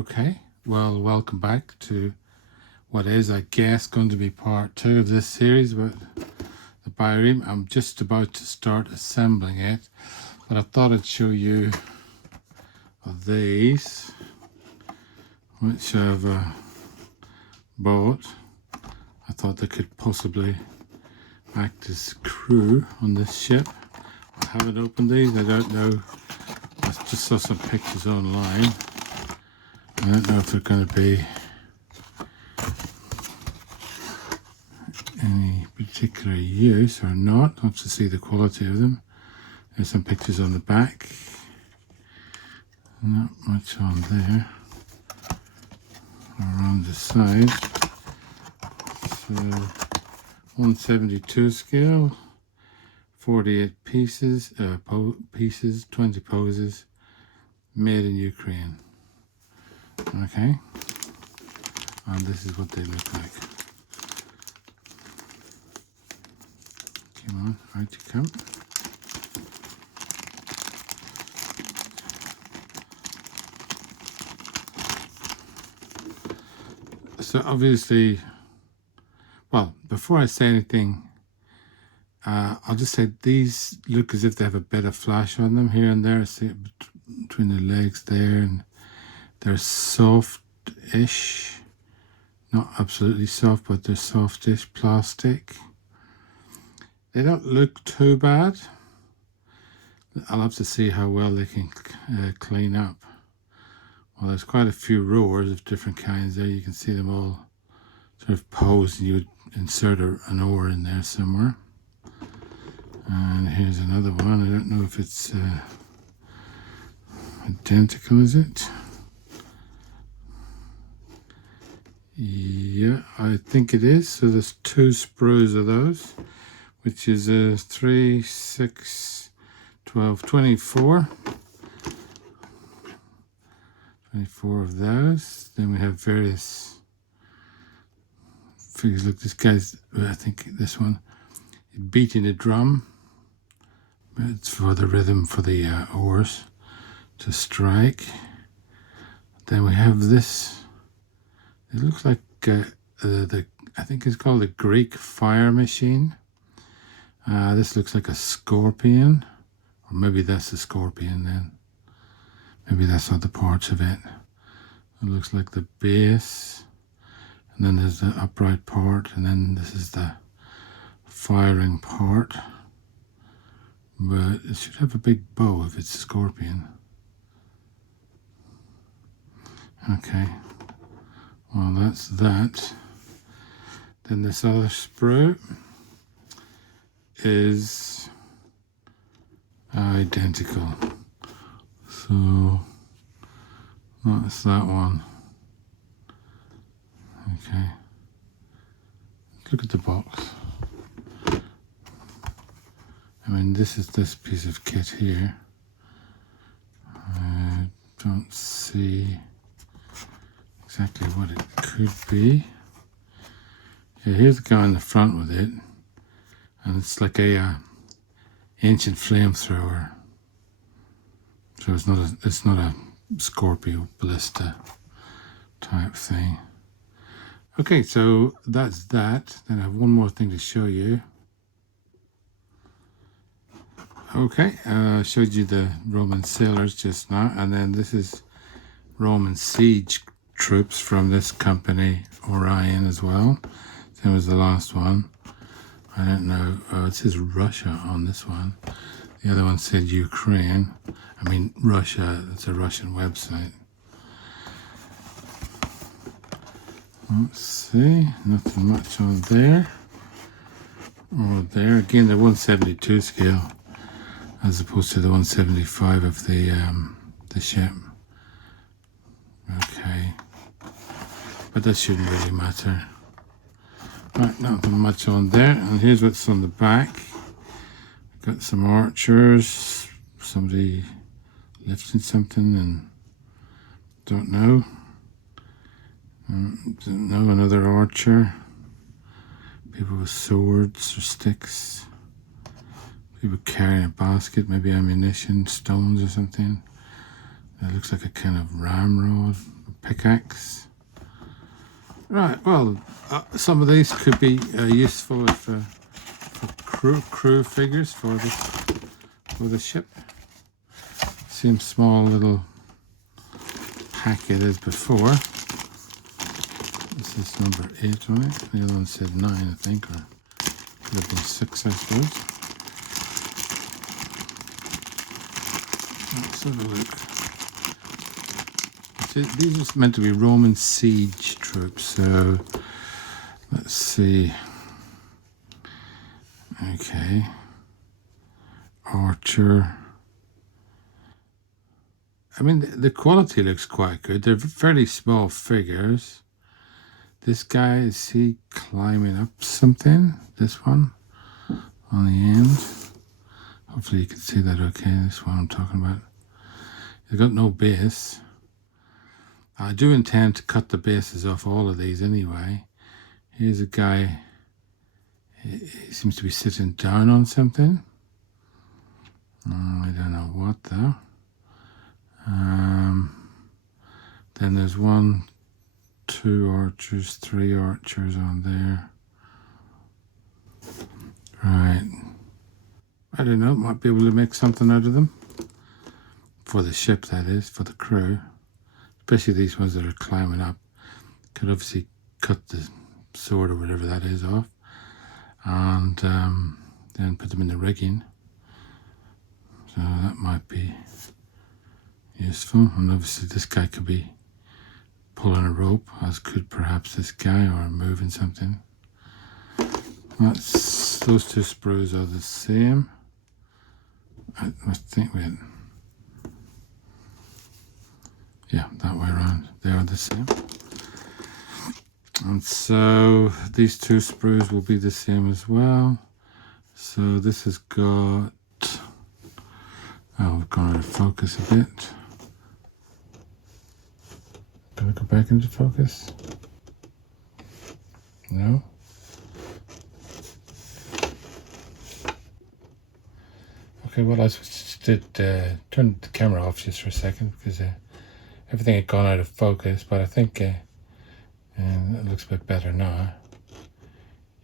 Okay, well, welcome back to what is, I guess, going to be part 2 of this series about the Bireme. I'm just about to start assembling it, but I thought I'd show you these, which I've bought. I thought they could possibly act as crew on this ship. I haven't opened these, I don't know. I just saw some pictures online. I don't know if they're going to be any particular use or not. I'll have to see the quality of them. There's some pictures on the back. Not much on there. Around the side. So 172 scale, 48 pieces, 20 poses, made in Ukraine. Okay, and this is what they look like. Come on, out you come. So obviously, well, before I say anything, I'll just say these look as if they have a bit of flash on them here and there. See it between the legs there, and they're soft-ish, not absolutely soft, but they're soft-ish plastic. They don't look too bad. I'll have to see how well they can clean up. Well, there's quite a few rowers of different kinds there. You can see them all sort of posed, and you would insert an oar in there somewhere. And here's another one. I don't know if it's identical, is it? Yeah, I think it is. So there's 2 sprues of those, which is 3, 6, 12, 24. 24 of those. Then we have various figures. Look, this guy's, I think this one, beating a drum. It's for the rhythm for the oars to strike. Then we have this. It looks like I think it's called the Greek fire machine. This looks like a scorpion, or maybe that's a scorpion then. Maybe that's not the parts of it. It looks like the base, and then there's the upright part, and then this is the firing part. But it should have a big bow if it's a scorpion. Okay. Well, that's that. Then this other sprue is identical. So that's that one. Okay. Look at the box. I mean, this is this piece of kit here. I don't see exactly what it could be. Yeah, here's the guy in the front with it, and it's like a ancient flamethrower. So it's not a Scorpio ballista type thing. Okay, so that's that. Then I have one more thing to show you. Okay, I showed you the Roman sailors just now, and then this is Roman siege troops from this company, Orion, as well. Same as the last one. I don't know. Oh, it says Russia on this one. The other one said Ukraine. I mean, Russia. It's a Russian website. Let's see. Nothing much on there. Or there. Again, the 172 scale, as opposed to the 175 of the ship. Okay. But that shouldn't really matter. Right, nothing much on there. And here's what's on the back. Got some archers. Somebody lifting something and don't know. Don't know, another archer. People with swords or sticks. People carrying a basket, maybe ammunition, stones or something. It looks like a kind of ramrod, pickaxe. Right, well, some of these could be useful for crew figures for the ship. Same small little packet as before. This is number 8 on it. The other one said 9, I think, or could have been 6, I suppose. Let's have a look. See, these are meant to be Roman siege troops, so let's see. Okay. Archer. I mean, the quality looks quite good. They're fairly small figures. This guy, is he climbing up something? This one on the end. Hopefully you can see that okay. This is what I'm talking about. They've got no base. I do intend to cut the bases off all of these anyway. Here's a guy. He seems to be sitting down on something. I don't know what though. Then there's 1, 2 archers, 3 archers on there. Right. I don't know, might be able to make something out of them. For the ship, that is, for the crew. Especially these ones that are climbing up. Could obviously cut the sword or whatever that is off. And then put them in the rigging. So that might be useful. And obviously this guy could be pulling a rope, as could perhaps this guy, or moving something. Those 2 sprues are the same. I think yeah, that way around. They are the same. And so these 2 sprues will be the same as well. So this has got, we've gone out of focus a bit. Can we go back into focus? No? Okay, well I did turn the camera off just for a second because everything had gone out of focus, but I think it looks a bit better now.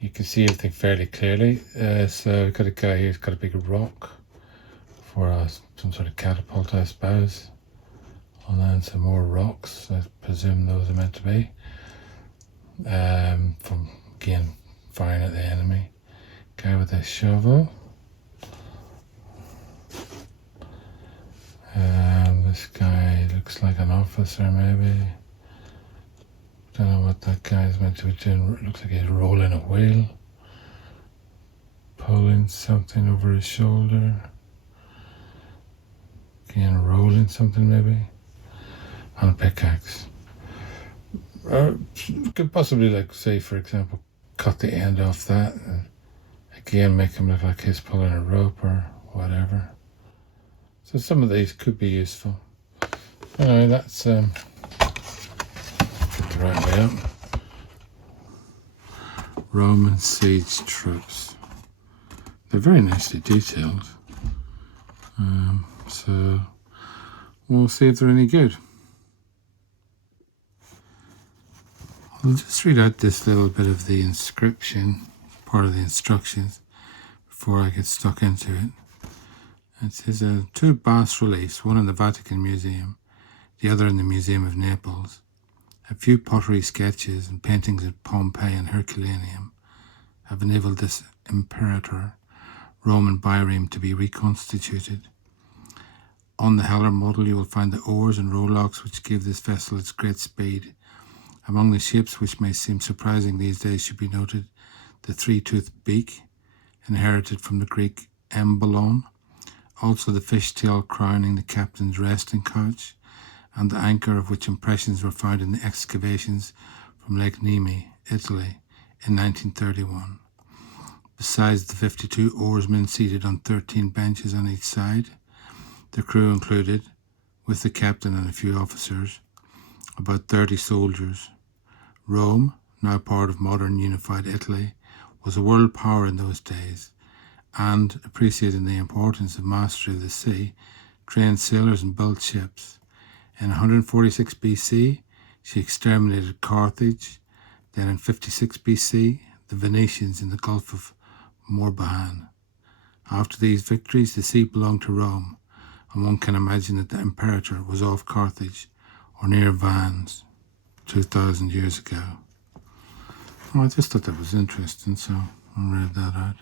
You can see everything fairly clearly. So we've got a guy here who's got a big rock for some sort of catapult, I suppose. And then some more rocks, I presume those are meant to be. From, again, firing at the enemy. Guy with a shovel. This guy looks like an officer, maybe. Don't know what that guy is meant to be doing. It looks like he's rolling a wheel. Pulling something over his shoulder. Again, rolling something, maybe. On a pickaxe. Could possibly, like, say, for example, cut the end off that and again make him look like he's pulling a rope or whatever. So some of these could be useful. Anyway, that's the right way up. Roman siege troops. They're very nicely detailed. So we'll see if they're any good. I'll just read out this little bit of the inscription, part of the instructions, before I get stuck into it. It says 2 bas-reliefs, one in the Vatican Museum, the other in the Museum of Naples, a few pottery sketches and paintings at Pompeii and Herculaneum have enabled this Imperator Roman Bireme to be reconstituted. On the Heller model you will find the oars and rowlocks which give this vessel its great speed. Among the shapes which may seem surprising these days should be noted the 3-toothed beak, inherited from the Greek embolon, also the fishtail crowning the captain's resting couch, and the anchor of which impressions were found in the excavations from Lake Nemi, Italy, in 1931. Besides the 52 oarsmen seated on 13 benches on each side, the crew included, with the captain and a few officers, about 30 soldiers. Rome, now part of modern unified Italy, was a world power in those days, and, appreciating the importance of mastery of the sea, trained sailors and built ships. In 146 BC, she exterminated Carthage. Then in 56 BC, the Venetians in the Gulf of Morbihan. After these victories, the sea belonged to Rome, and one can imagine that the imperator was off Carthage or near Vannes 2,000 years ago. Oh, I just thought that was interesting, so I read that out.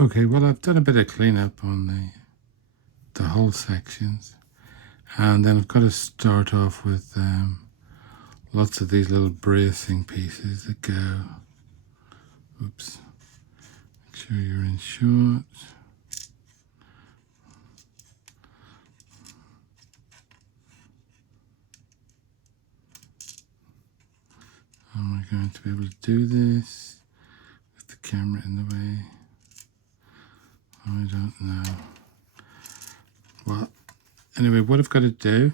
Okay, well, I've done a bit of cleanup on the hull sections, and then I've got to start off with lots of these little bracing pieces that go. Oops. Make sure you're in shot. Am I going to be able to do this with the camera in the way? I don't know. Well, anyway, what I've got to do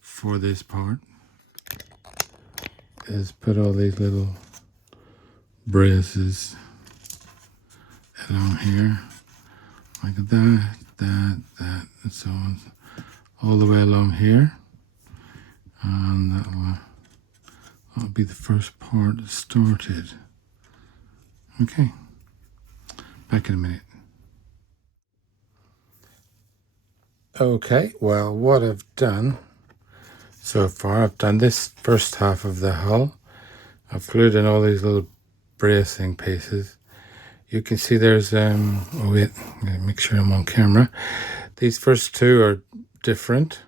for this part is put all these little braces along here, like that, that, and so on, all the way along here, and that'll be the first part started. Okay, back in a minute. Okay, well, what I've done so far, I've done this first half of the hull. I've glued in all these little bracing pieces. You can see there's, oh wait, make sure I'm on camera. These first two are different.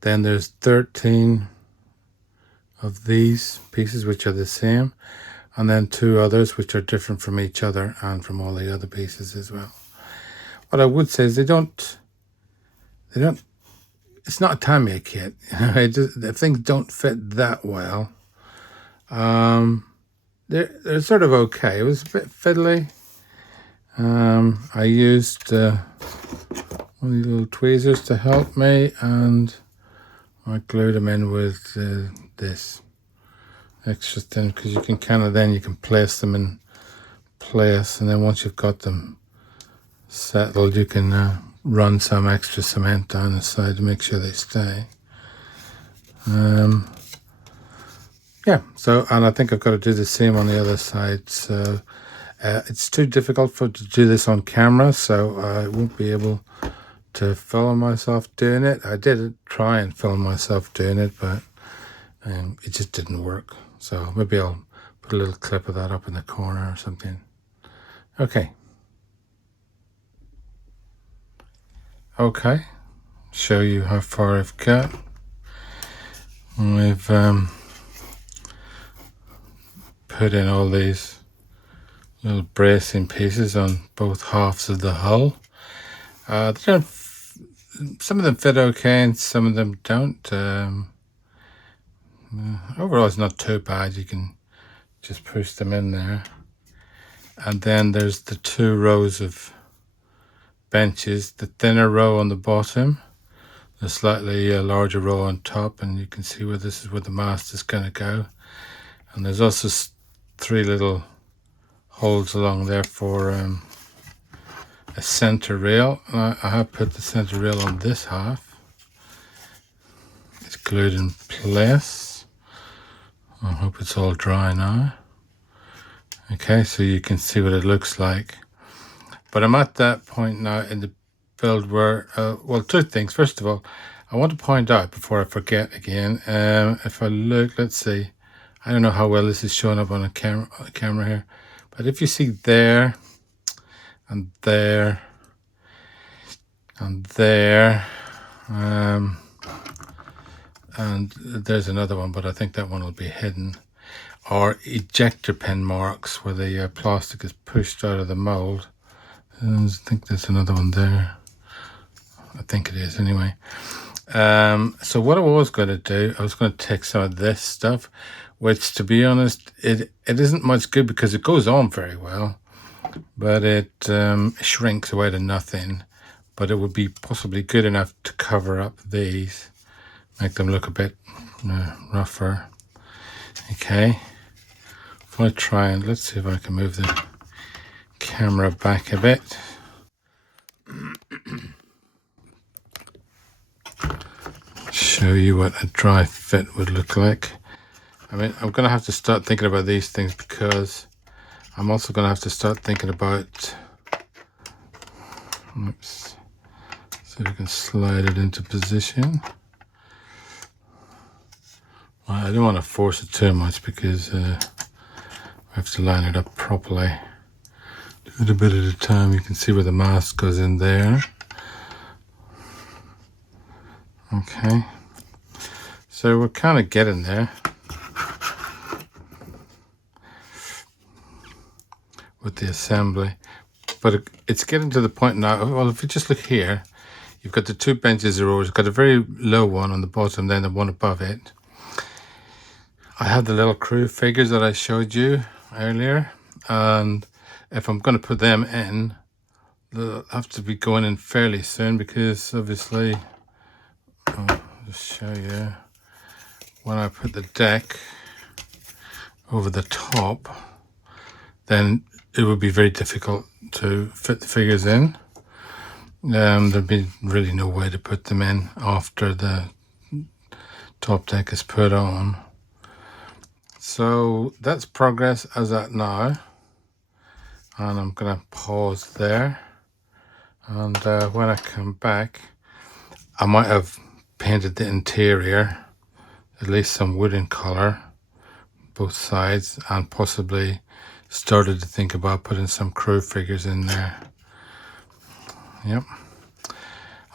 Then there's 13 of these pieces which are the same, and then 2 others which are different from each other and from all the other pieces as well. What I would say is they don't, it's not a Tamiya kit. The things don't fit that well. They're sort of okay. It was a bit fiddly. I used one of these little tweezers to help me, and I glued them in with this extra thin, because you can you can place them in place, and then once you've got them settled, you can run some extra cement down the side to make sure they stay. Yeah, so, and I think I've got to do the same on the other side, so it's too difficult to do this on camera, so I won't be able to film myself doing it. I did try and film myself doing it, but it just didn't work. So maybe I'll put a little clip of that up in the corner or something. Okay. Okay, show you how far I've got. We've put in all these little bracing pieces on both halves of the hull. Some of them fit okay and some of them don't. Overall it's not too bad. You can just push them in there. And then there's the 2 rows of benches, the thinner row on the bottom, the slightly larger row on top, and you can see where this is where the mast is going to go. And there's also 3 little holes along there for a center rail. I have put the center rail on this half. It's glued in place. I hope it's all dry now. Okay, so you can see what it looks like. But I'm at that point now in the build where, well, 2 things. First of all, I want to point out before I forget again, if I look, let's see, I don't know how well this is showing up on a camera here, but if you see there, and there, and there, and there's another one, but I think that one will be hidden, or ejector pin marks where the plastic is pushed out of the mould. I think there's another one there. I think it is anyway. So what I was going to do, I was going to take some of this stuff, which, to be honest, it isn't much good because it goes on very well, but it shrinks away to nothing. But it would be possibly good enough to cover up these, make them look a bit rougher. Okay, if I try and let's see if I can move the camera back a bit. show you what a dry fit would look like. I mean, I'm going to have to start thinking about these things because I'm also going to have to start thinking about, oops, so we can slide it into position. Well, I don't want to force it too much because we have to line it up properly. Do it a bit at a time. You can see where the mask goes in there. Okay, so we're kind of getting there with the assembly, but it's getting to the point now. Well, if you just look here, you've got the two benches of rows. You've got a very low one on the bottom, then the one above it. I have the little crew figures that I showed you earlier, and if I'm going to put them in, they'll have to be going in fairly soon because obviously, I'll just show you, when I put the deck over the top, then it would be very difficult to fit the figures in. There'd be really no way to put them in after the top deck is put on. So that's progress as at now, and I'm gonna pause there, and when I come back I might have painted the interior at least some wooden color both sides, and possibly started to think about putting some crew figures in there. Yep.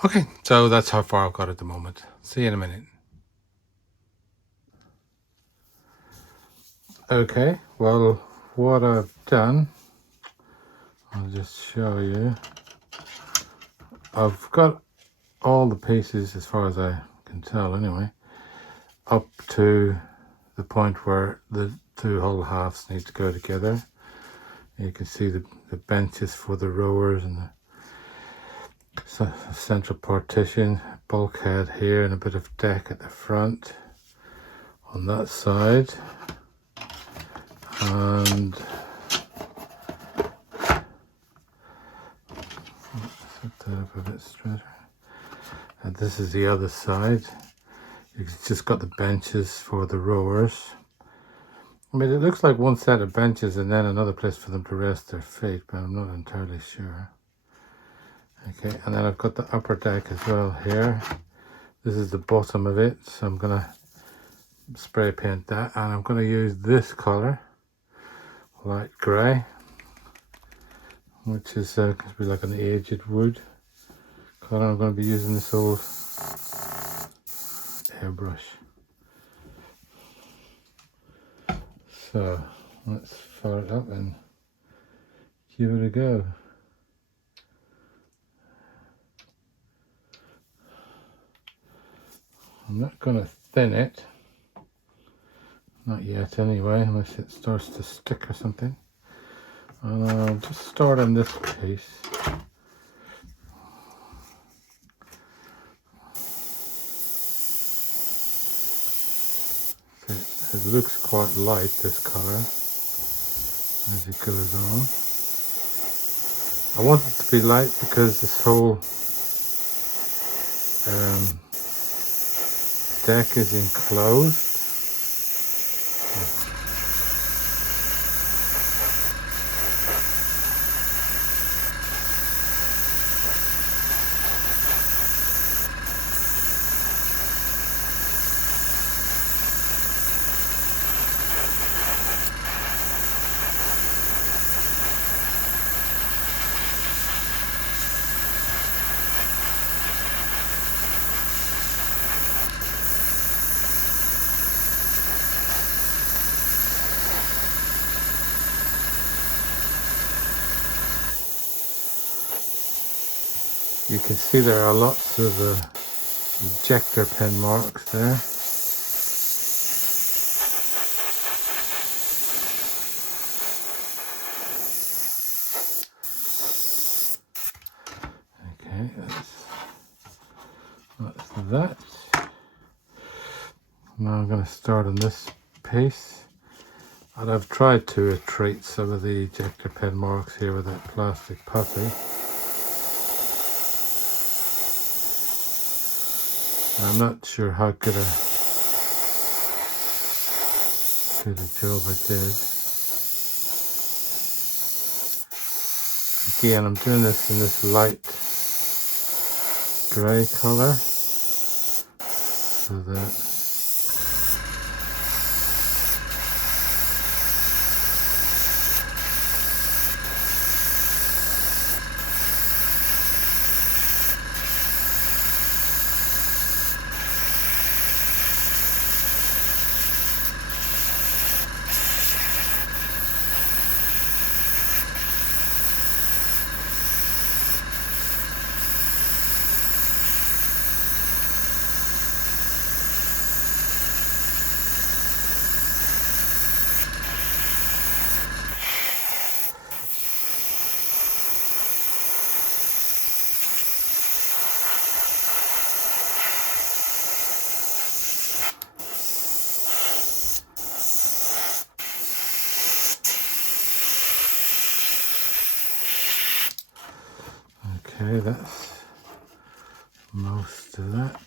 Okay, so that's how far I've got at the moment. See you in a minute. Okay, well, what I've done, I'll just show you. I've got all the pieces, as far as I can tell anyway, up to the point where the two whole halves need to go together. You can see the benches for the rowers and the central partition, bulkhead here, and a bit of deck at the front on that side. And set that up a bit straighter. And this is the other side. You've just got the benches for the rowers. I mean, it looks like one set of benches and then another place for them to rest their feet, but I'm not entirely sure. Okay, and then I've got the upper deck as well here. This is the bottom of it, so I'm going to spray paint that, and I'm going to use this colour, light grey, which is going to be like an aged wood colour. I'm going to be using this old airbrush. So let's fire it up and give it a go. I'm not going to thin it, not yet anyway, unless it starts to stick or something. And I'll just start on this piece. It looks quite light, this colour, as it goes on. I want it to be light because this whole deck is enclosed. You can see there are lots of ejector pin marks there. Okay, that's that. Now I'm going to start on this piece. And I've tried to treat some of the ejector pin marks here with that plastic putty. I'm not sure how good a job I did. Again, I'm doing this in this light grey colour, so that okay, that's most of that.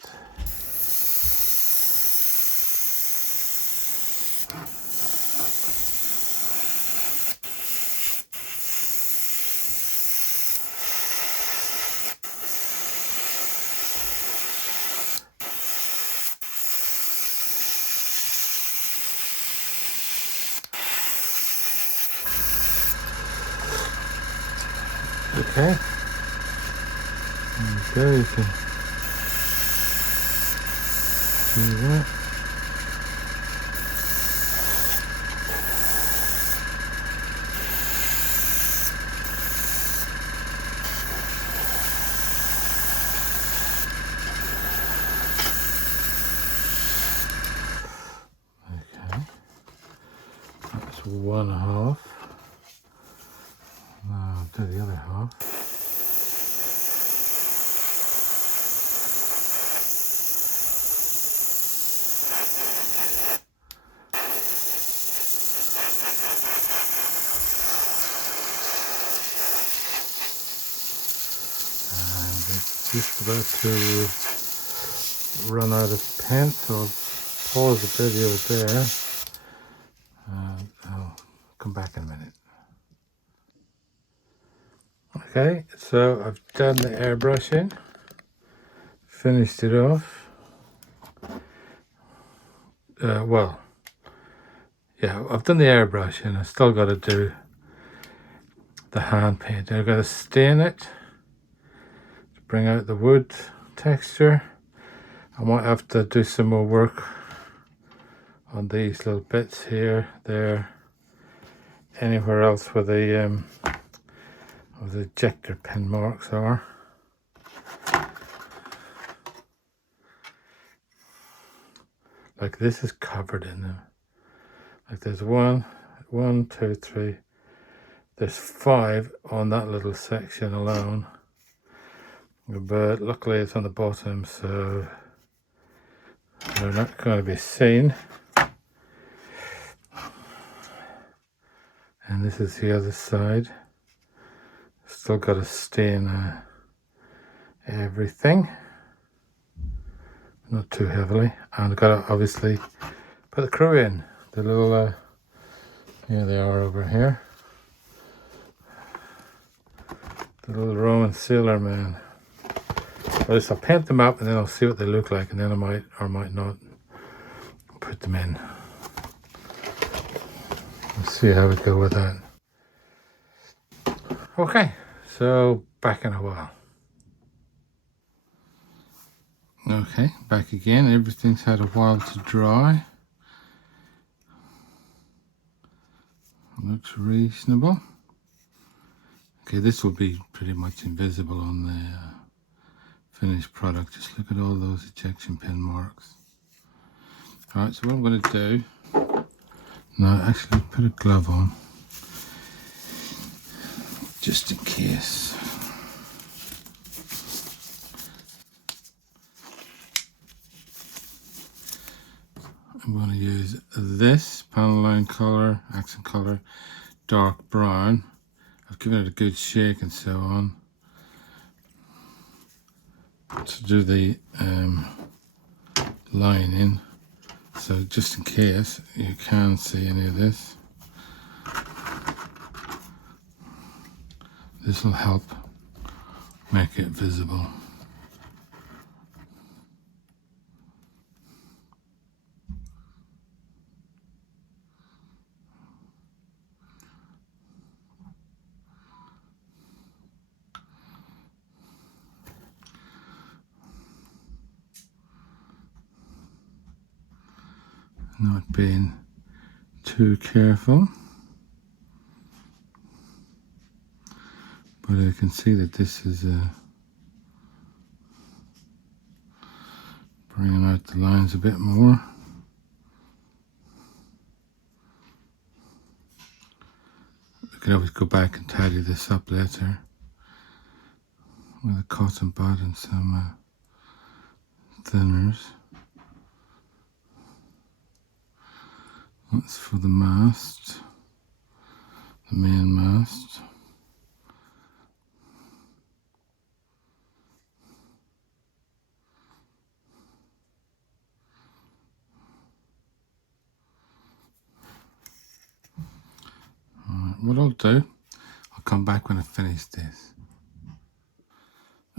Okay, there you go, you can see that. Okay, that's one half. Now I'll do the other half. Just about to run out of paint, so I'll pause the video there. I'll come back in a minute. Okay, so I've done the airbrushing, finished it off. Well, yeah, I've done the airbrushing. I still got to do the hand paint. I've got to stain it to bring out the wood texture. I might have to do some more work on these little bits here, there, anywhere else where the ejector pin marks are. Like this is covered in them. Like there's one, two, three. There's 5 on that little section alone. But luckily it's on the bottom, so they're not going to be seen. And this is the other side. Still got to stain everything, not too heavily. And I've got to obviously put the crew in. The little, here they are over here. The little Roman sailor man. I'll paint them up and then I'll see what they look like, and then I might or might not put them in. We'll see how we go with that. Okay, so back in a while. Okay, back again. Everything's had a while to dry. Looks reasonable. Okay, this will be pretty much invisible on the finished product. Just look at all those ejection pin marks. Alright, so what I'm going to do now, actually put a glove on just in case. I'm going to use this panel line color, accent color, dark brown. I've given it a good shake and so on to do the line in, so just in case you can see any of this, this will help make it visible. Not being too careful, but I can see that this is bringing out the lines a bit more. We can always go back and tidy this up later with a cotton bud and some thinners. That's for the mast, the main mast. Alright, what I'll do, I'll come back when I finish this.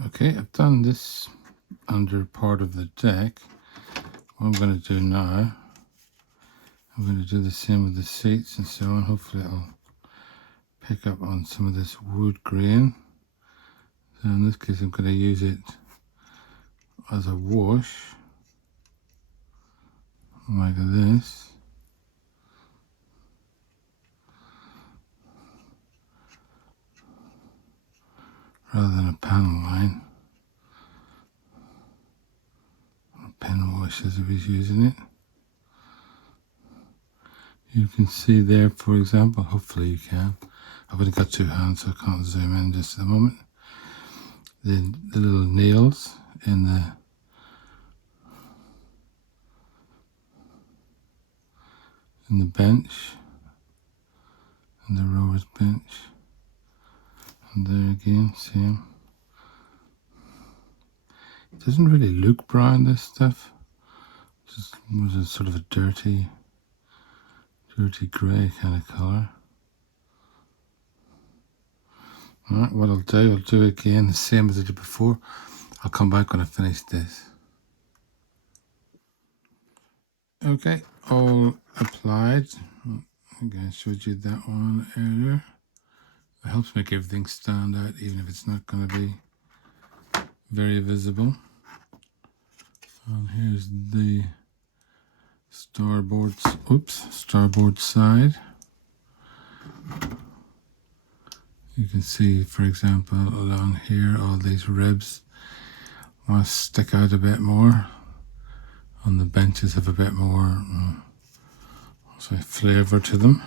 Okay, I've done this under part of the deck. What I'm going to do now, I'm going to do the same with the seats and so on. Hopefully it'll pick up on some of this wood grain. So in this case I'm going to use it as a wash, like this. Rather than a panel line. Or pen wash as I was using it. You can see there, for example, hopefully you can. I've only got two hands so I can't zoom in just at the moment. The little nails in the bench, and the rower's bench, and there again, same. It doesn't really look brown, this stuff. Just was a sort of a dirty grey kind of colour. Alright, what I'll do again the same as I did before. I'll come back when I finish this. Okay, all applied. I think I showed you that one earlier. It helps make everything stand out even if it's not going to be very visible. And here's the starboard side. You can see, for example, along here, all these ribs must stick out a bit more. And the benches have a bit more flavour to them.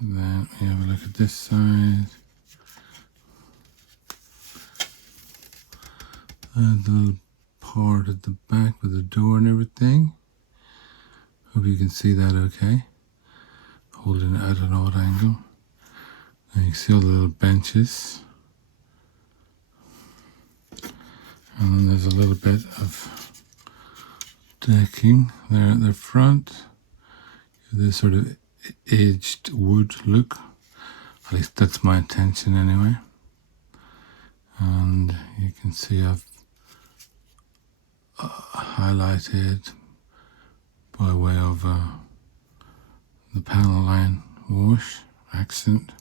And then we have a look at this side. And the little part at the back with the door and everything. Hope you can see that okay. Holding it at an odd angle. And you can see all the little benches. And then there's a little bit of decking there at the front. This sort of aged wood look. At least that's my intention anyway. And you can see I've highlighted by way of the panel line wash accent.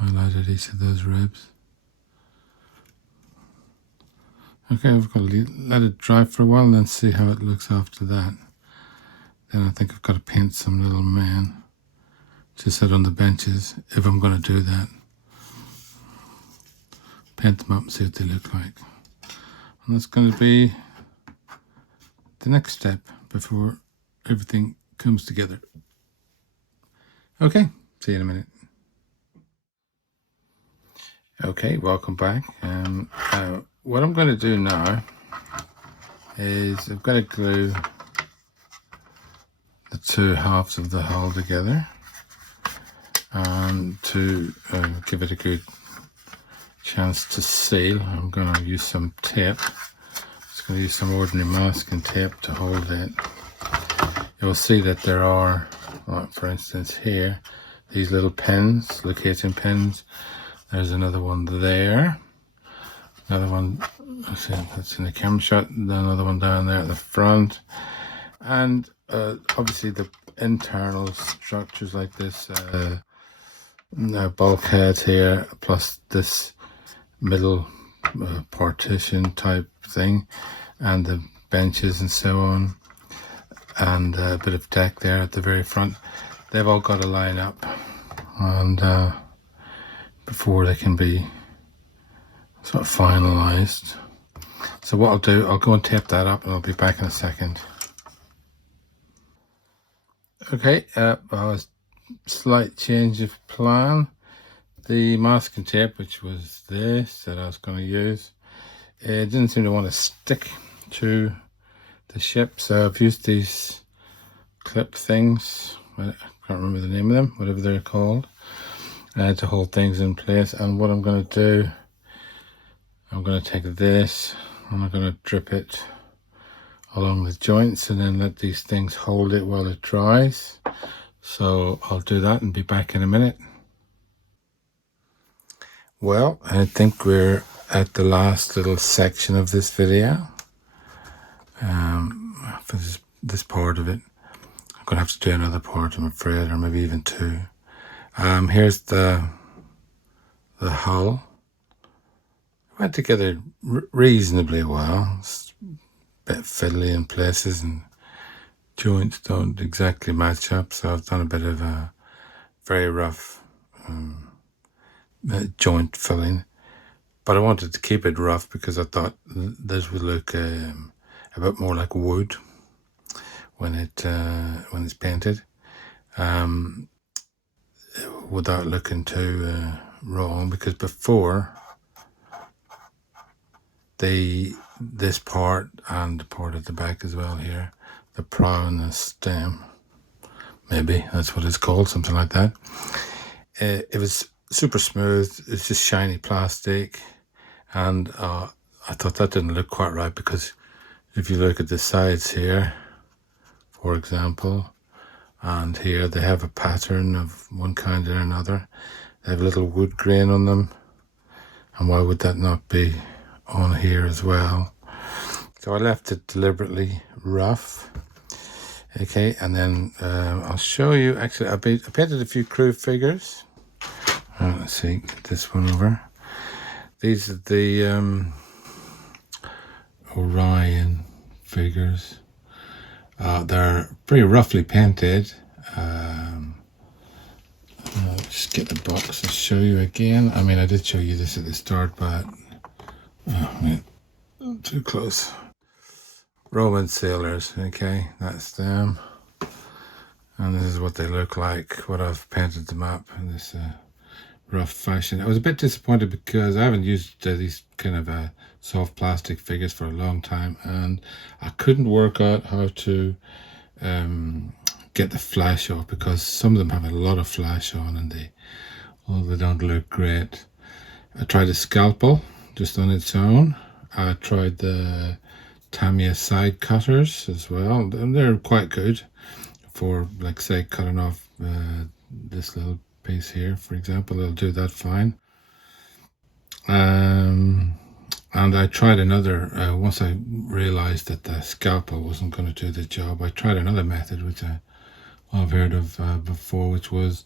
Highlighted each of those ribs. Okay, I've got to let it dry for a while and then see how it looks after that. Then I think I've got to paint some little men to sit on the benches if I'm going to do that. Paint them up and see what they look like. And that's going to be the next step before everything comes together. Okay, see you in a minute. Okay, welcome back. What I'm going to do now is I've got to glue the two halves of the hull together. and to give it a good chance to seal, I'm going to use some tape. Just going to use some ordinary masking tape to hold it. You'll see that there are, like for instance here, these little pins, locating pins. There's another one there. Another one, let's see, that's in the camera shot. Another one down there at the front. And obviously the internal structures like this bulkhead here, plus this middle partition type thing, and the benches and so on, and a bit of deck there at the very front. They've all got to line up, and before they can be sort of finalized. So what I'll do, I'll go and tape that up and I'll be back in a second. Okay, a slight change of plan. The masking tape, which was this that I was going to use, it didn't seem to want to stick to the ship, so I've used these clip things, I can't remember the name of them, whatever they're called, to hold things in place. And what I'm going to do, I'm going to take this and I'm going to drip it along the joints and then let these things hold it while it dries. So I'll do that and be back in a minute. Well, I think we're at the last little section of this video. For this part of it, I'm going to have to do another part, I'm afraid, or maybe even two. Here's the hull. It went together reasonably well. It's a bit fiddly in places and joints don't exactly match up, so I've done a bit of a very rough joint filling, but I wanted to keep it rough because I thought this would look a bit more like wood when it's painted, without looking too wrong. Because before, this part and the part at the back as well here, the prow and the stem, maybe that's what it's called, something like that. It was super smooth. It's just shiny plastic, and I thought that didn't look quite right, because if you look at the sides here, for example, and here, they have a pattern of one kind or another. They have a little wood grain on them, and why would that not be on here as well? So I left it deliberately rough. Okay, and then I'll show you. Actually, I painted a few crew figures. Let's see, get this one over. These are the Orion figures. They're pretty roughly painted. I'll just get the box and show you again. I mean, I did show you this at the start, but too close. Roman sailors, okay, that's them. And this is what they look like, what I've painted them up in this rough fashion. I was a bit disappointed because I haven't used these kind of soft plastic figures for a long time, and I couldn't work out how to get the flash off, because some of them have a lot of flash on and they don't look great. I tried a scalpel just on its own. I tried the Tamiya side cutters as well, and they're quite good for, like, say, cutting off this little piece here, for example. It'll do that fine. And I tried another, once I realized that the scalpel wasn't going to do the job, I tried another method which I've heard of before, which was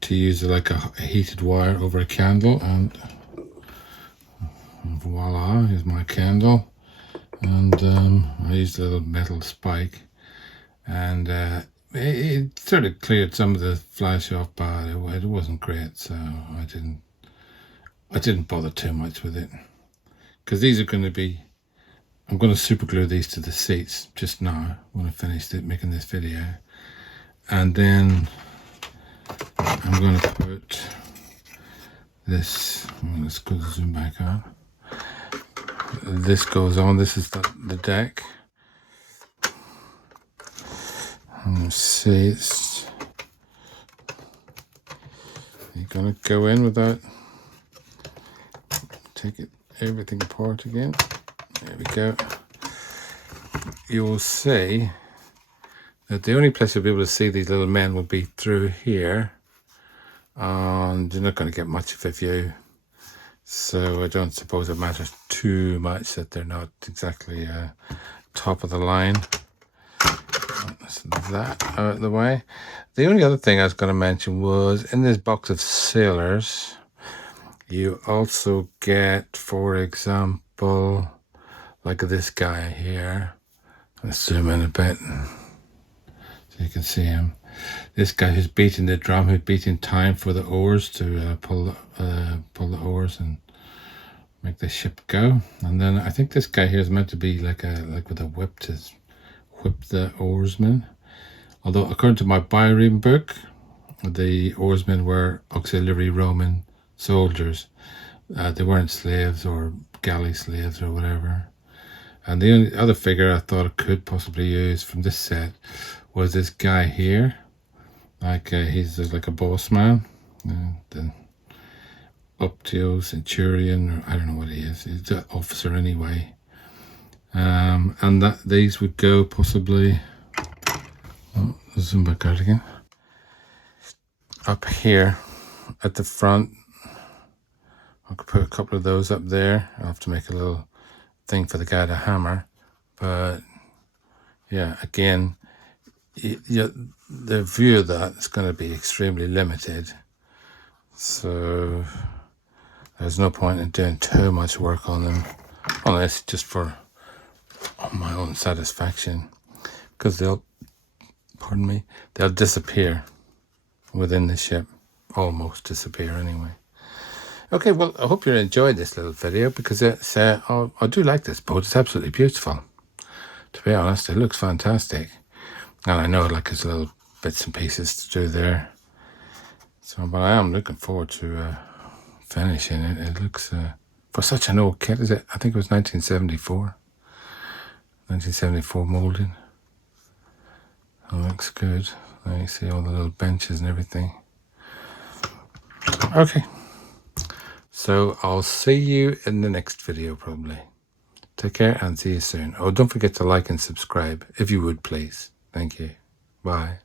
to use like a heated wire over a candle, and voila, here's my candle. And I used a little metal spike, and it sort of cleared some of the flash off, but it wasn't great, so I didn't bother too much with it, because these are going to be, I'm going to super glue these to the seats just now when I finish making this video, and then I'm going to put this, let's go zoom back out. This goes on, this is the deck. Let's see, you're going to go in without, take it, everything apart again. There we go. You will see that the only place you'll be able to see these little men will be through here, and you're not going to get much of a view. So I don't suppose it matters too much that they're not exactly top of the line. So that out of the way. The only other thing I was going to mention was in this box of sailors, you also get, for example, like this guy here. Let's zoom in a bit so you can see him. This guy who's beating the drum, who's beating time for the oars to pull the oars and make the ship go. And then I think this guy here is meant to be like with a whip to whip the oarsmen. Although according to my Bireme book, the oarsmen were auxiliary Roman soldiers. They weren't slaves or galley slaves or whatever. And the only other figure I thought I could possibly use from this set was this guy here. Like he's like a boss man, the Optio Centurion, or I don't know what he is. He's an officer anyway. And that these would go possibly. Oh, zoom back out again. Up here at the front. I could put a couple of those up there. I'll have to make a little thing for the guy to hammer. But yeah, again, the view of that is going to be extremely limited. So there's no point in doing too much work on them, unless just for my own satisfaction, because they'll disappear within the ship, almost disappear anyway. Okay, well, I hope you enjoyed this little video, because it's I do like this boat. It's absolutely beautiful, to be honest. It looks fantastic, and I know like there's little bits and pieces to do there. So, but I am looking forward to finishing it. It looks for such an old kit. Is it? I think it was 1974 molding. It looks good. There you see all the little benches and everything. Okay. So I'll see you in the next video probably. Take care and see you soon. Oh, don't forget to like and subscribe if you would, please. Thank you. Bye.